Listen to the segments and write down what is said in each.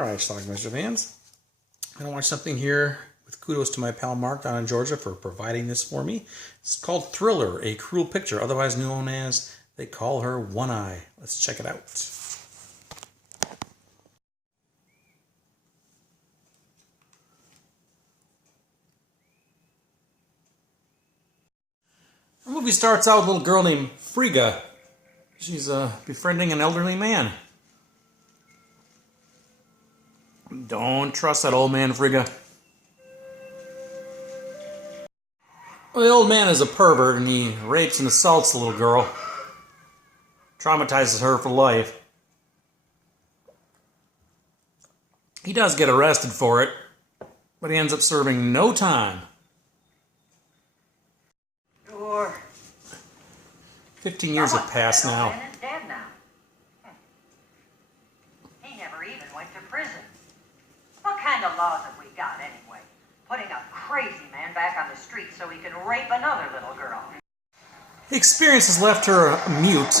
Alright, Schlockmeister fans. I'm going to watch something here with kudos to my pal Mark down in Georgia for providing this for me. It's called Thriller, a cruel picture, otherwise known as They Call Her One Eye. Let's check it out. The movie starts out with a little girl named Frigga. She's befriending an elderly man. Don't trust that old man, Frigga. Well, the old man is a pervert and he rapes and assaults the little girl. Traumatizes her for life. He does get arrested for it, but he ends up serving no time. 15 years have passed now. Dead now. He never even went to prison. What kind of laws have we got anyway? Putting a crazy man back on the street so he can rape another little girl. The experience has left her mute,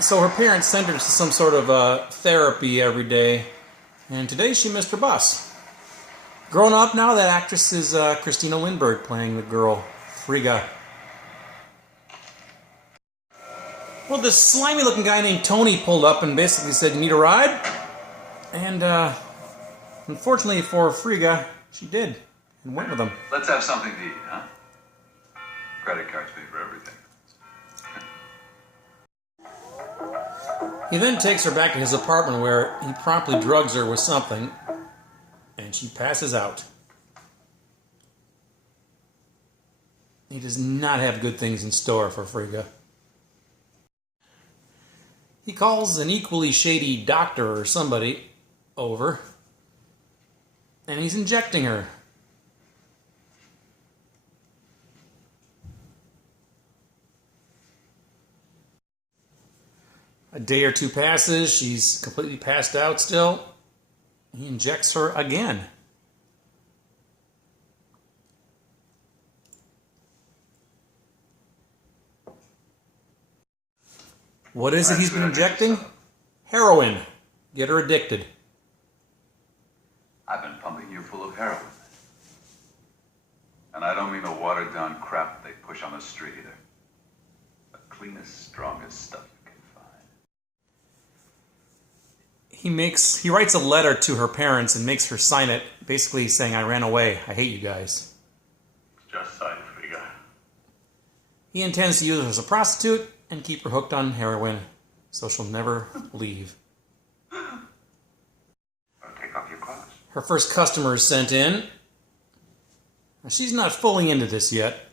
so her parents sent her to some sort of therapy every day, and today she missed her bus. Grown up now, that actress is Christina Lindbergh playing the girl, Frigga. Well, this slimy-looking guy named Tony pulled up and basically said, "You need a ride?" And, unfortunately for Frigga, she did, and went with him. Let's have something to eat, huh? Credit cards pay for everything. He then takes her back to his apartment where he promptly drugs her with something, and she passes out. He does not have good things in store for Frigga. He calls an equally shady doctor or somebody over, and he's injecting her. A day or two passes, she's completely passed out still. He injects her again. What is it he's been injecting? Heroin. Get her addicted. I've been pumping you full of heroin. And I don't mean the watered-down crap they push on the street either. The cleanest, strongest stuff you can find. He writes a letter to her parents and makes her sign it, basically saying, "I ran away. I hate you guys." Just sign, Frigga. He intends to use her as a prostitute and keep her hooked on heroin, so she'll never leave. Or take off your clothes. Her first customer is sent in. Now, she's not fully into this yet.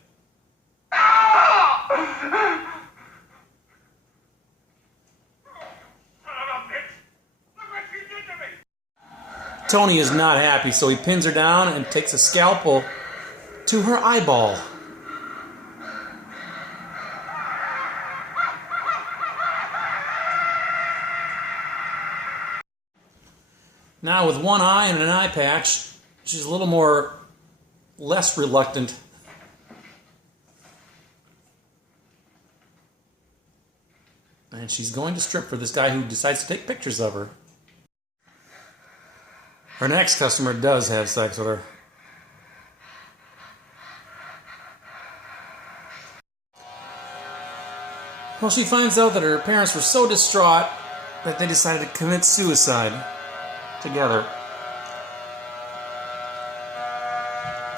Tony is not happy, so he pins her down and takes a scalpel to her eyeball. Now, with one eye and an eye patch, she's a little less reluctant. And she's going to strip for this guy who decides to take pictures of her. Her next customer does have sex with her. Well, she finds out that her parents were so distraught that they decided to commit suicide together.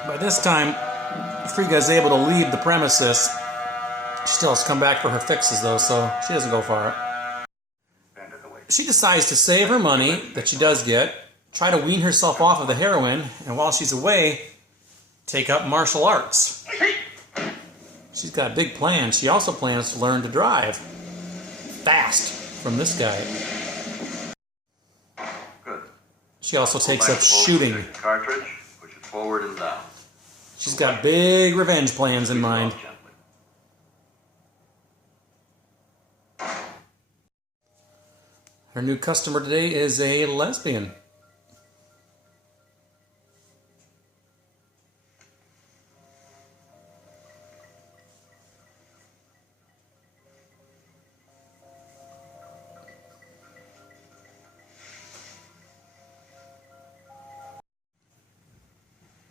By this time, Frigga is able to leave the premises. She still has to come back for her fixes, though, so she doesn't go far. She decides to save her money that she does get, try to wean herself off of the heroin, and while she's away, take up martial arts. She's got a big plan. She also plans to learn to drive fast from this guy. Good. She also takes up shooting. Cartridge, push it forward and down. She's got big revenge plans in mind. Her new customer today is a lesbian.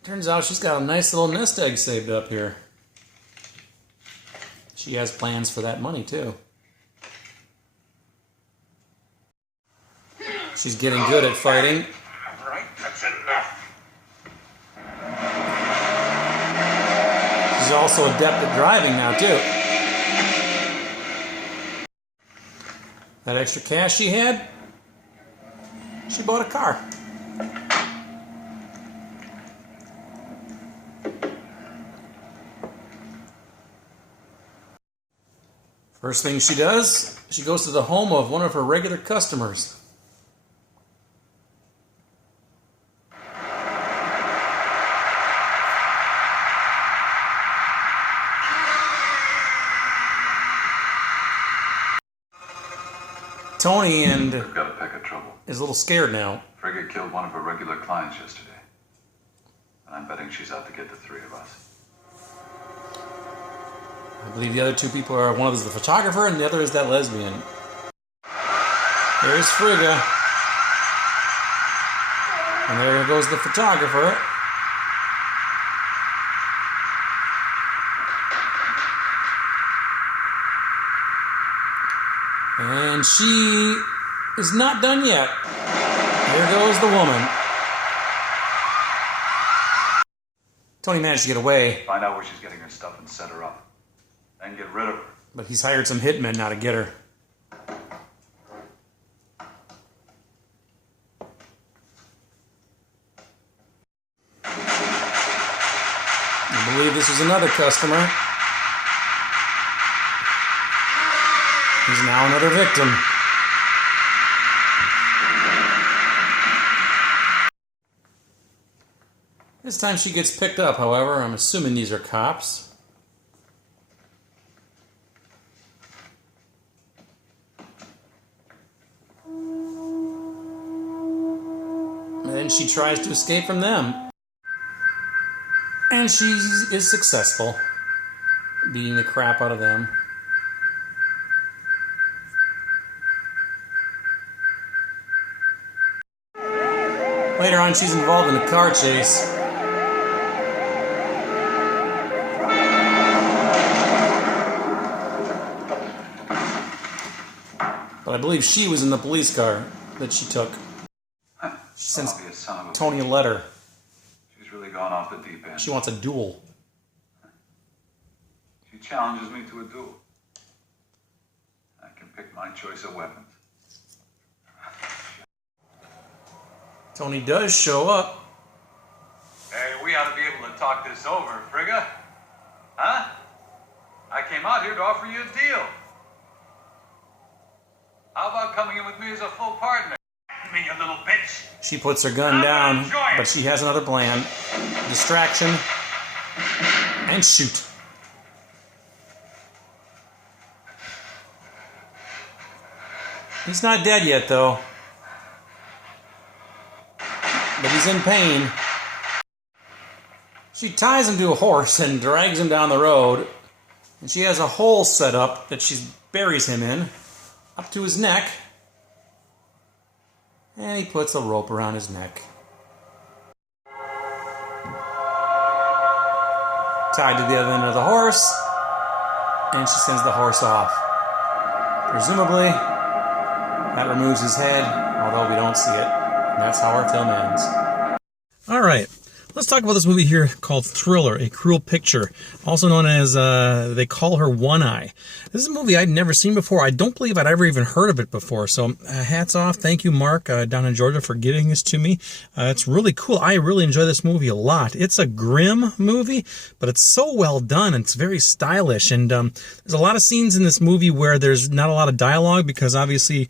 Turns out she's got a nice little nest egg saved up here. She has plans for that money, too. She's getting good at fighting. All right, that's enough. She's also adept at driving now, too. That extra cash she had, she bought a car. First thing she does, she goes to the home of one of her regular customers. Tony and We've got a peck of trouble. is a little scared now. Frigga killed one of her regular clients yesterday. And I'm betting she's out to get the three of us. I believe the other two people are, one of them is the photographer and the other is that lesbian. There's Frigga. And there goes the photographer. And she is not done yet. Here goes the woman. Tony managed to get away, Find out where she's getting her stuff and set her up. Then get rid of her. but he's hired some hitmen now to get her. I believe this is another customer. He's now another victim. This time she gets picked up, however. I'm assuming these are cops. And then she tries to escape from them. And she is successful, beating the crap out of them. Later on, she's involved in a car chase. But I believe she was in the police car that she took. She sends I'll be a son of a Tony a bitch. letter. She's really gone off the deep end. She wants a duel. She challenges me to a duel. I can pick my choice of weapons. Tony does show up. Hey, we ought to be able to talk this over, Frigga. Huh? I came out here to offer you a deal. How about coming in with me as a full partner? Me, you little bitch. She puts her gun down, but she has another plan. Distraction. And shoot. He's not dead yet, though. But he's in pain. She ties him to a horse and drags him down the road. And she has a hole set up that she buries him in, up to his neck. And he puts a rope around his neck. Tied to the other end of the horse. And she sends the horse off. Presumably, that removes his head, although we don't see it. And that's how our film ends. All right. Let's talk about this movie here called Thriller, A Cruel Picture, also known as They Call Her One Eye. This is a movie I'd never seen before. I don't believe I'd ever even heard of it before. So hats off. Thank you, Mark, down in Georgia, for getting this to me. It's really cool. I really enjoy this movie a lot. It's a grim movie, but it's so well done. And it's very stylish. And there's a lot of scenes in this movie where there's not a lot of dialogue because obviously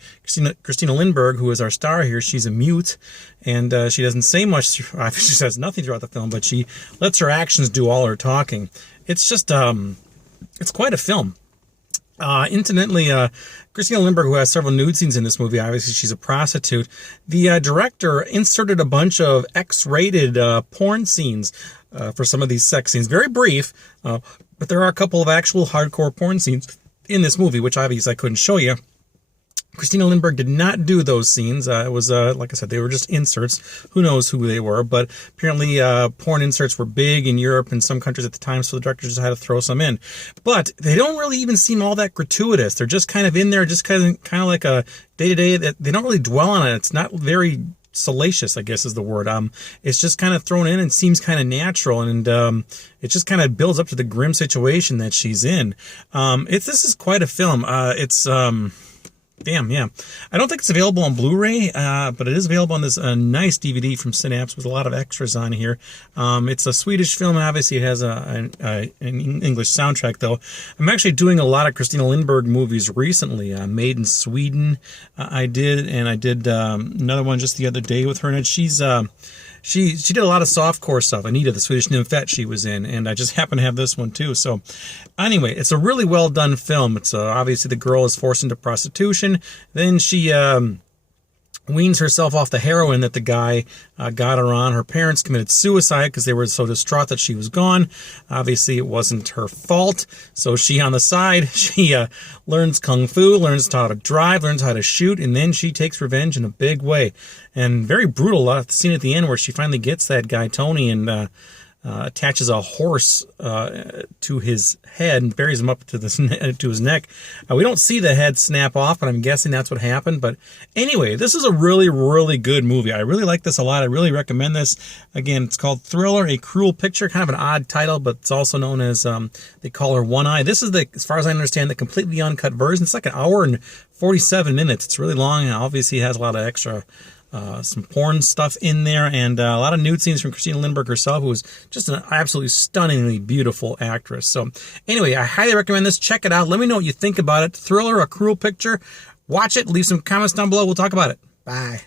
Christina Lindbergh, who is our star here, she's a mute. And she doesn't say much. She says nothing throughout the film, but she lets her actions do all her talking. It's just, it's quite a film. Incidentally, Christina Lindbergh, who has several nude scenes in this movie, obviously she's a prostitute. The director inserted a bunch of X-rated porn scenes for some of these sex scenes. Very brief, but there are a couple of actual hardcore porn scenes in this movie, which obviously I couldn't show you. Christina Lindbergh did not do those scenes. It was, like I said, they were just inserts. Who knows who they were, but apparently porn inserts were big in Europe and some countries at the time, so the director just had to throw some in. But they don't really even seem all that gratuitous. They're just kind of in there, just kind of like a day-to-day. That they don't really dwell on it. It's not very salacious, I guess is the word. It's just kind of thrown in and seems kind of natural, and it just kind of builds up to the grim situation that she's in. This is quite a film. Damn, yeah. I don't think it's available on Blu-ray, but it is available on this nice DVD from Synapse with a lot of extras on here. It's a Swedish film, and obviously it has an English soundtrack, though. I'm actually doing a lot of Christina Lindbergh movies recently. Made in Sweden, I did, and I did another one just the other day with her, and she's... She did a lot of softcore stuff. Anita, the Swedish Nymphette, she was in, and I just happen to have this one too. So anyway, it's a really well done film. It's obviously the girl is forced into prostitution. Then she weans herself off the heroin that the guy got her on. Her parents committed suicide because they were so distraught that she was gone. Obviously, it wasn't her fault. So she, on the side, she learns kung fu, learns how to drive, learns how to shoot, and then she takes revenge in a big way. And very brutal. The scene at the end where she finally gets that guy, Tony, and attaches a horse to his head and buries him up to his neck. We don't see the head snap off, but I'm guessing that's what happened. But anyway, this is a really, really good movie. I really like this a lot. I really recommend this. Again, it's called Thriller, A Cruel Picture. Kind of an odd title, but it's also known as, they call her One Eye. This is, as far as I understand, the completely uncut version. It's like an hour and 47 minutes. It's really long, and obviously has a lot of extra some porn stuff in there, and a lot of nude scenes from Christina Lindbergh herself, who was just an absolutely stunningly beautiful actress. So anyway, I highly recommend this. Check it out. Let me know what you think about it. Thriller, A Cruel Picture. Watch it. Leave some comments down below. We'll talk about it. Bye.